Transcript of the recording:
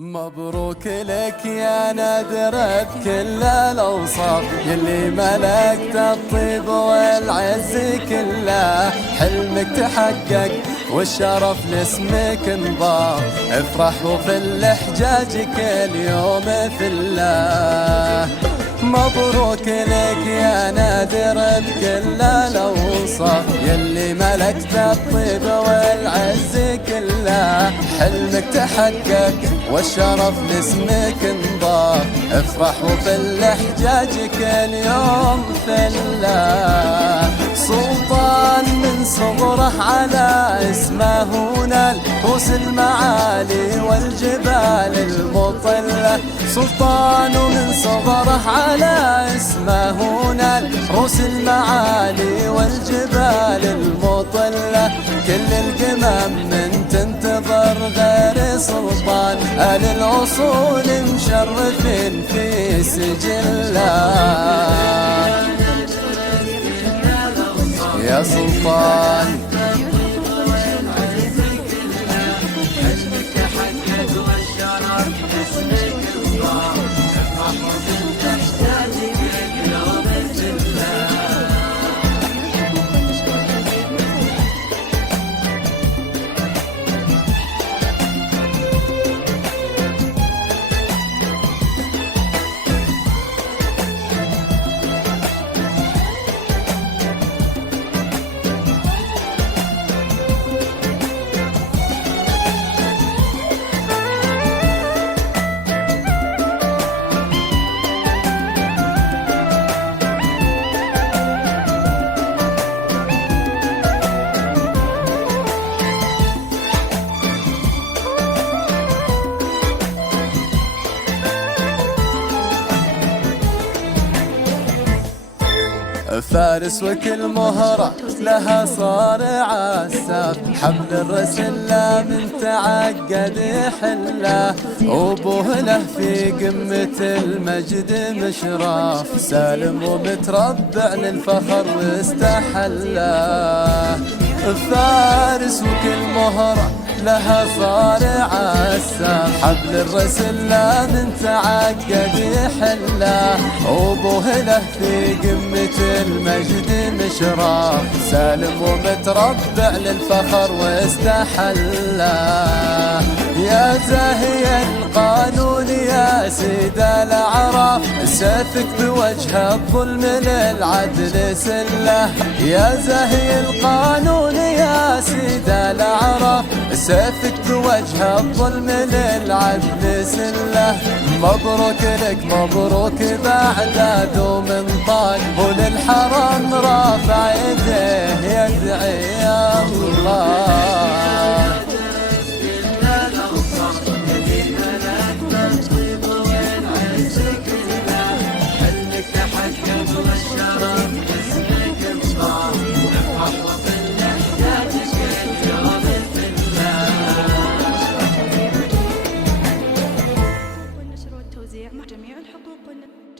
مبروك لك يا نادر بكل الأوصاف، يلي ملكت الطيب والعز كله. حلمك تحقق والشرف لاسمك انضاف، افرح وفي الحجاج كل يوم في الله. مبروك لك يا نادر بكل الأوصاف، يلي ملكت الطيب والعز كله. حلمك تحقق والشرف لاسمك انضاف، افرح وفي الحجاج كل يوم في الله. سلطان من صغره على اسمه نال رؤوس المعالي والجبال المطلة. سلطان من صغره على اسمه نال رؤوس المعالي والجبال المطلة. كل القمم من تنتظر غير سلطان، أهل الأصول مشرفين في سجله. يا سلطان فارس وكل مهرة لها صارع الساف، حبل الرسل من تعقد يحله. وابوه له في قمة المجد مشراف، سالم ومتربع للفخر واستحله. فارس وكل مهرة لها صارع الساف، حبل الرسل من تعقد يحله. وابوه له في قمة المجد مشراف، سالم ومتربع للفخر واستحله. يا زاهي القانون يا سيد الأعراف، سيفك بوجه الظلم للعدل سله. يا زاهي القانون يا سيد الأعراف، سيفك بوجه الظلم للعدل سله. مبروك لك مبروك بعد ذو من طاق، وللحرم راح